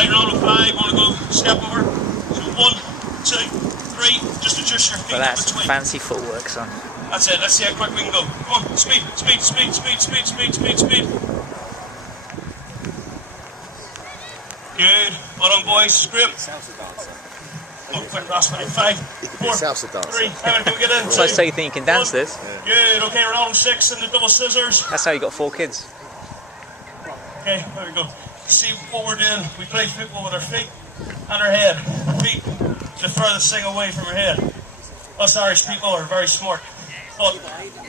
Alright, round of 5, want to go step over. So 1, 2, 3, just adjust your feet well, that's between. fancy footwork, son. That's it, let's see how quick we can go. Come on, speed, speed, speed, speed, speed, speed, speed, speed. Good, well done boys, scream. Oh, quick, last 5, 4, 3, how many can we get in? So I say you think you can dance 1. this? Good, okay, round of 6 and the double scissors. That's how you got 4 kids. Okay, there we go. See what we're doing, we play football with our feet and our head. Feet the furthest thing away from our head. Us Irish people are very smart. But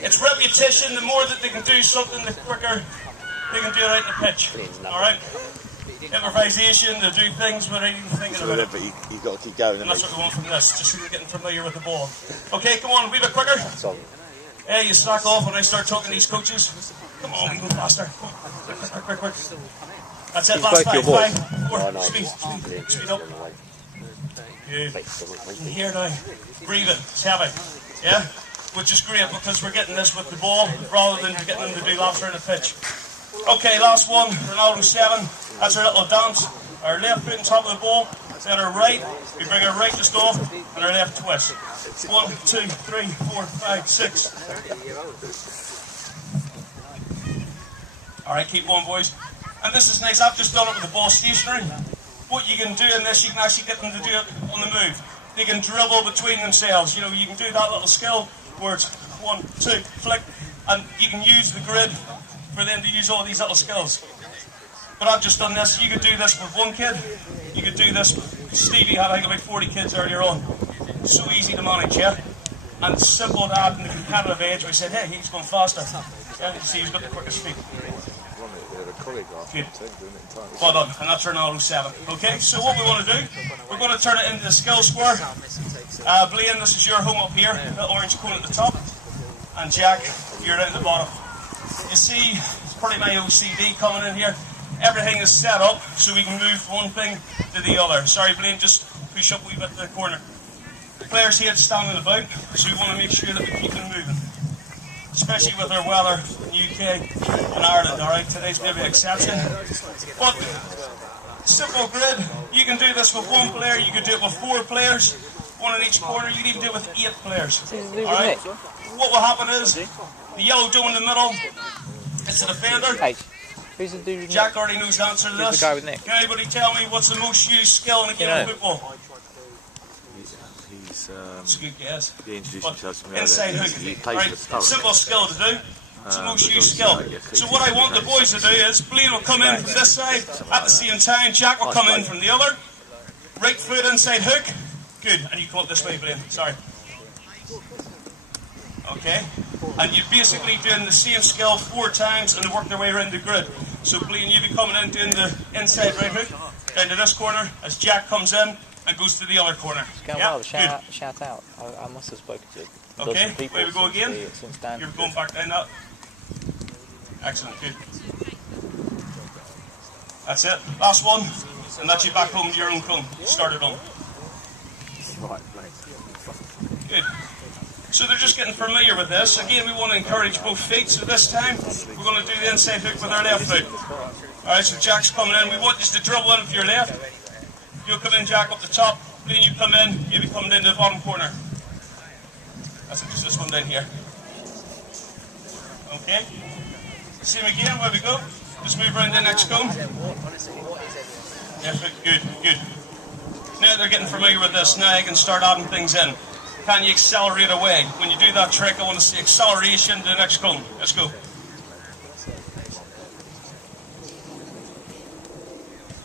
it's repetition, the more that they can do something, the quicker they can do it out in the pitch. Alright? Improvisation, they do things without even thinking about it. But you've got to keep going. And that's what we want from this, just so we're getting familiar with the ball. Okay, come on, a wee bit quicker. Hey, you slack off when I start talking to these coaches. Come on, we go faster. Quick, quick, quick. That's it, last 5, 5, 4, speed, speed, speed up. Good. And here now, breathe it, it's heavy. Yeah? Which is great because we're getting this with the ball rather than getting them to do laps around the pitch. Okay, last one, Ronaldo 7. That's our little dance. Our left foot on top of the ball, then our right. We bring our right just off and our left twist. 1, 2, 3, 4, 5, 6. Alright, keep going, boys. And this is nice. I've just done it with the ball stationary. What you can do in this, you can actually get them to do it on the move. They can dribble between themselves. You know, you can do that little skill where it's 1, 2, flick, and you can use the grid for them to use all these little skills. But I've just done this. You could do this with 1 kid. You could do this. Stevie had, I think, about 40 kids earlier on. So easy to manage, yeah? And it's simple to add in the competitive edge. We said, hey, he's going faster. Yeah, you see, he's got the quickest feet. Good. Well done, and that's Ronaldo 7. Okay, so what we want to do, we're going to turn it into the skill square. Blaine, this is your home up here, the orange cone at the top, and Jack, you're down at the bottom. You see, it's probably my OCD coming in here. Everything is set up so we can move one thing to the other. Sorry, Blaine, just push up a wee bit to the corner. The players here standing about, so we want to make sure that we keep them moving. Especially with our weather in the UK and Ireland, alright? Today's maybe an exception. But, simple grid, you can do this with 1 player, you can do it with 4 players, 1 in each corner, you can even do it with 8 players. Alright? What will happen is, the yellow dome in the middle, it's the defender. Hey, who's the dude with Nick? Jack already knows the answer to this. Who's the guy with Nick? Can anybody tell me what's the most used skill in a game of football? It's a good guess. He introduced himself to me. Inside hook. Right, simple skill to do. It's the most used skill. So what I want the boys to do is, Blaine will come in from this side at the same time, Jack will come in from the other. Right foot inside hook. Good. And you come up this way, Blaine. Sorry. Okay. And you're basically doing the same skill 4 times and work their way around the grid. So Blaine, you'll be coming in doing the inside right hook down to this corner as Jack comes in and goes to the other corner. It's going well. Shout out. I must have spoken to okay, away we go again. You're going back down that. Excellent, good. That's it. Last one. And that's you back home to your own cone. Started on. Good. So they're just getting familiar with this. Again, we want to encourage both feet. So this time, we're going to do the inside hook with our left foot. Alright, so Jack's coming in. We want you to dribble in with your left. You'll come in, Jack, up the top. Then you come in, you'll be coming into the bottom corner. That's it, just this one down here. Okay. Same again, where we go. Just move around the next cone. Yeah, good, good. Now they're getting familiar with this. Now I can start adding things in. Can you accelerate away? When you do that trick, I want to see acceleration to the next cone. Let's go.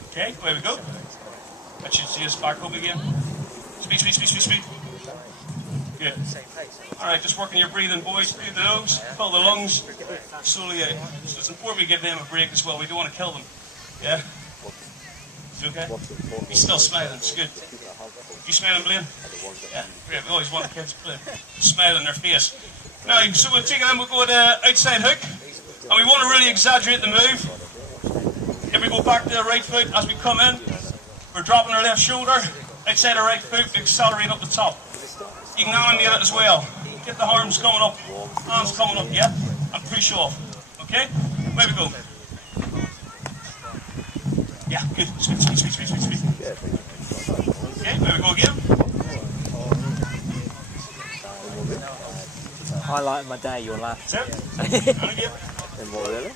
Okay, away we go. That should see us back home again. Speed, speed, speed, speed, speed. Good. Alright, just working your breathing, boys. Breathe the nose, fill the lungs, slowly out. So it's important we give them a break as well. We don't want to kill them. Yeah? Is it okay? He's still smiling, it's good. You smiling, Blaine? Yeah, great. We always want the kids to smile on their face. Now, so we'll take it in, we'll go to outside hook. And we want to really exaggerate the move. If we go back to the right foot as we come in, we're dropping our left shoulder, outside our right foot, we accelerate up the top. You can animate it as well. Get the arms coming up, hands coming up, yeah? And push off. Okay? Where we go. Yeah, good. Speed. Okay, there we go again. Highlight of my day, your laugh. That's it. And again. And more really?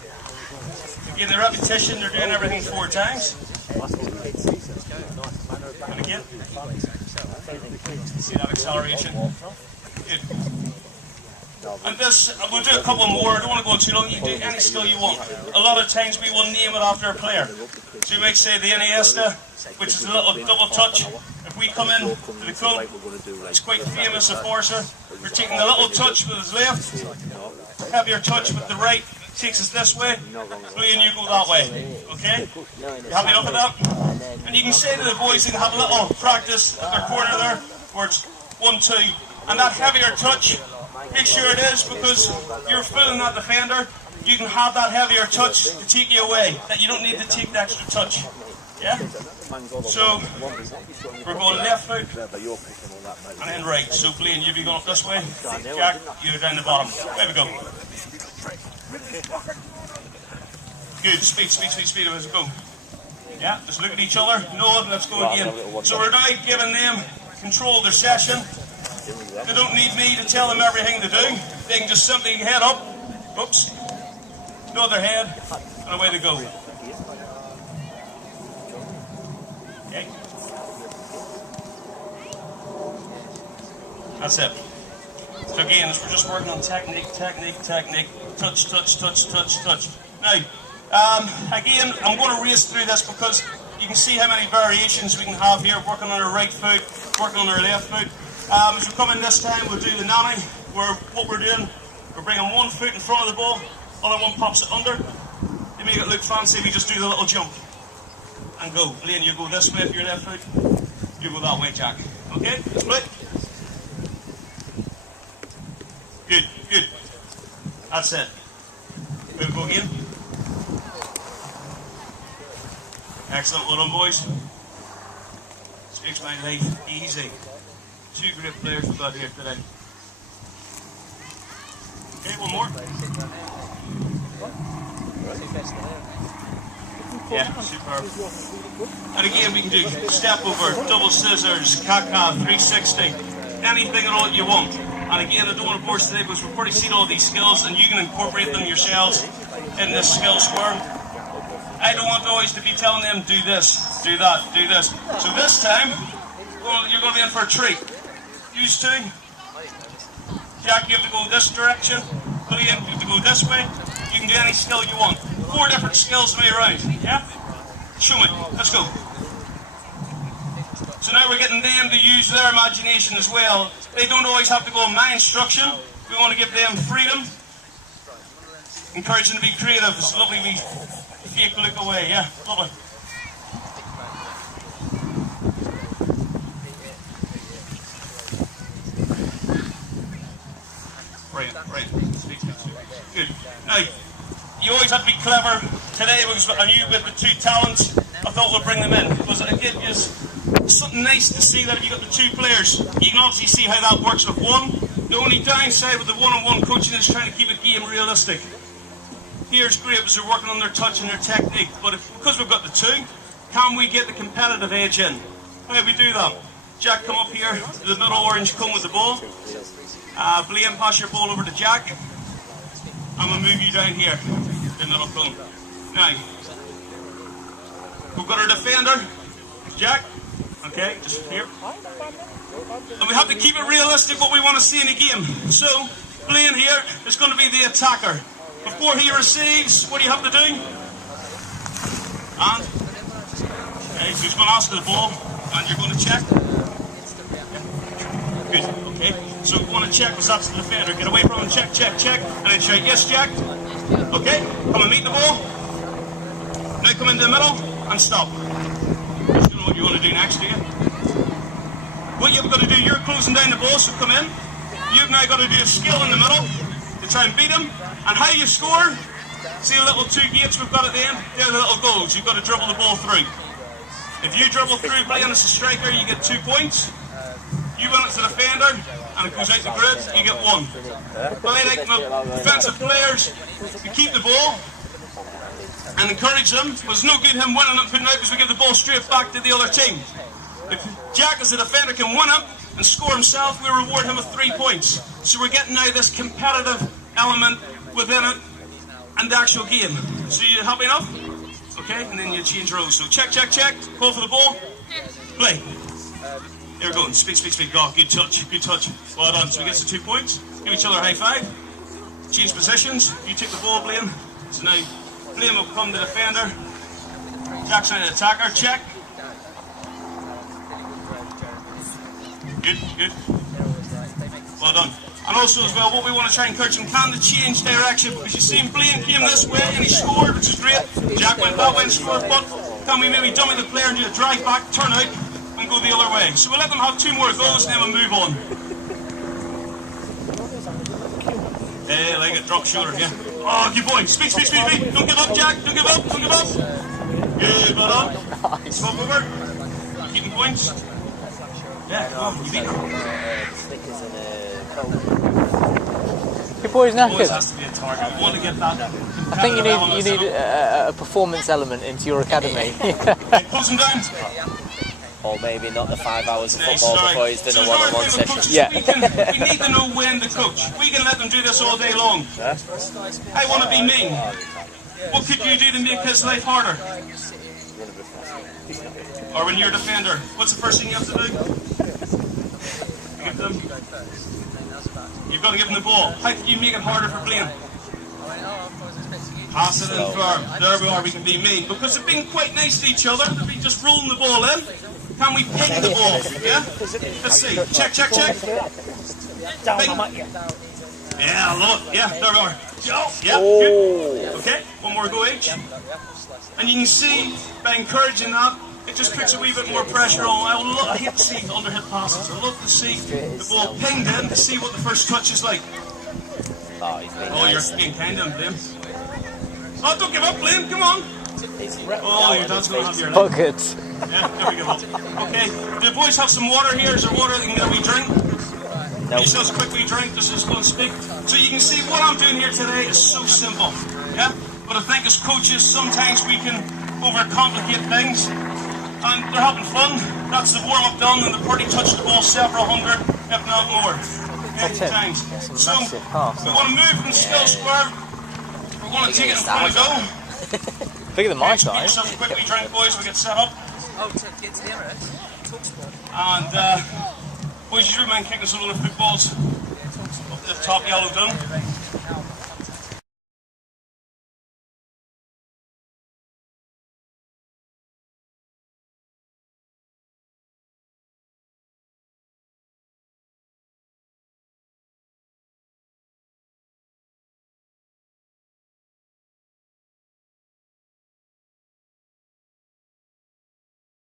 Again, the repetition, they're doing everything 4 times. And again. See that acceleration? Good. And this, we'll do a couple more. I don't want to go too long. You do any skill you want. A lot of times we will name it after a player. So you might say the Iniesta, which is a little double touch. If we come in to the club, it's quite famous of Forza. We're taking the little touch with his left, heavier touch with the right, takes us this way, and you go that way. Okay? You happy enough with that? And you can say to the boys, they can have a little practice at their corner there, where it's 1, 2. And that heavier touch, make sure it is, because you're fooling that defender. You can have that heavier touch to take you away, that you don't need to take the extra touch. Yeah? So, we're going left foot, and then right. So, Blaine, you'll be going up this way. Jack, you're down the bottom. There we go. Good. Speed. Let's go. Yeah, just look at each other. Nod, let's go again. So, we're now giving them control of their session. They don't need me to tell them everything to do. They can just simply head up. Oops. Nod their head, and away they go. Okay. That's it. So again, we're just working on technique. Touch. Now, again, I'm going to race through this because you can see how many variations we can have here. Working on our right foot, working on our left foot. As we come in this time, we'll do the nanny, where what we're doing, we're bringing one foot in front of the ball, other one pops it under. To make it look fancy, we just do the little jump. And go. Blaine, you go this way with your left foot. You go that way, Jack. Okay? Split. Good. That's it. We'll go again. Excellent, well done, boys. Speaks my life. Easy. 2 great players we've got here today. Okay, one more. Yeah, superb. And again, we can do step over, double scissors, kaka, 360, anything at all that you want. And again, I don't want to bore you today because we've already seen all these skills and you can incorporate them yourselves in this skill square. I don't want always to be telling them, do this, do that, do this. So this time, you're going to be in for a treat. Used to. Jack, you have to go this direction. William, you have to go this way. You can do any skill you want. 4 different skills way around. Yeah? Show me. Let's go. So now we're getting them to use their imagination as well. They don't always have to go on my instruction. We want to give them freedom. Encourage them to be creative. It's lovely we fake look away. Yeah, lovely. Right. Good. Now, you always have to be clever. Today, because I knew with the 2 talents, I thought we'd bring them in. Because it gives you something nice to see that if you've got the 2 players, you can obviously see how that works with one. The only downside with the one-on-one coaching is trying to keep a game realistic. Here's great because they're working on their touch and their technique. But because we've got the 2, can we get the competitive edge in? How do we do that? Jack, come up here to the middle orange cone with the ball. Blaine, pass your ball over to Jack. I'm going to move you down here, the middle cone. Now, we've got our defender, Jack. Okay, just here. And we have to keep it realistic what we want to see in a game. So, Blaine here is going to be the attacker. Before he receives, what do you have to do? And, okay, so he's going to ask for the ball, and you're going to check. Good, okay. So we want to check because that's the defender. Get away from him, check, and then shout, yes, Jack. Okay, come and meet the ball. Now come into the middle and stop. I just don't know what you want to do next, do you? What you've got to do, you're closing down the ball, so come in. You've now got to do a skill in the middle to try and beat him. And how you score, see the little 2 gates we've got at the end? They're the little goals. You've got to dribble the ball through. If you dribble through, playing as a striker, you get 2 points. You run it to the defender, and it goes out the grid, you get 1. But I like my defensive players to keep the ball, and encourage them. It was no good him winning it and putting it out because we give the ball straight back to the other team. If Jack as a defender can win it and score himself, we reward him with 3 points. So we're getting now this competitive element within it and the actual game. So you happy enough? Okay, and then you change roles. So check, check, check, call for the ball, play. Here we go, speak, speak, speak. Oh, good touch, good touch. Well done. So we get the 2 points. Give each other a high five. Change positions. You take the ball, Blaine. So now Blaine will come to the defender. Jack's now the attacker. Check. Good, good. Well done. And also as well, what we want to try and encourage him can to change direction, because you see Blaine came this way and he scored, which is great. Jack went that way and scored, but can we maybe dummy the player and do a drive back, turn out and go the other way? So we'll let them have 2 more goals and then we'll move on. Hey, like it, drop shoulder, yeah. Oh, good boy. Speak, speak, speak, speak. Don't give up, Jack. Don't give up, don't give up. Good, well done. Swap over. Keeping points. Yeah, come on, you beat Your boy's always knackered. has to be a target. We want to get that. I think you need a performance element into your academy. Close him down. Or maybe not the 5 hours of football before he's done a one-on-one session. Yeah. We need to know when to coach. We can let them do this all day long. I want to be mean. What could you do to make his life harder? Or when you're a defender, what's the first thing you have to do? Give them. You've got to give them the ball. How can you make it harder for Blaine? Pass it in firm. There we are, we can be mean. Because they've been quite nice to each other. They've been just rolling the ball in. Can we ping the ball? Yeah? Let's see. Check, check, check. Ping. Yeah, look. Yeah, there we are. Yeah, good. Okay, one more go each. And you can see, by encouraging that, it just puts a wee bit more pressure on. I hate to see underhit passes. I love to see the ball pinged in to see what the first touch is like. Oh, you're being kind of Blaine. Oh, don't give up, Blaine. Come on. Oh, your dad's going to have your leg. Buckets. Yeah, never give up. Okay, do the boys have some water here? Is there water they can get a wee drink? Nope. Just a quick wee drink, just go and speak. So you can see what I'm doing here today is so simple. Yeah? But I think as coaches, sometimes we can overcomplicate things. And they're having fun. That's the warm-up done, and they've already touched the ball several hundred, if not more. Times. So we want to move from skill square. We're going to take it in one go. Bigger than my Give size. yourself a quick wee drink, boys. We get set up. And boys, you mind kicking us a load of footballs up the top yellow dome.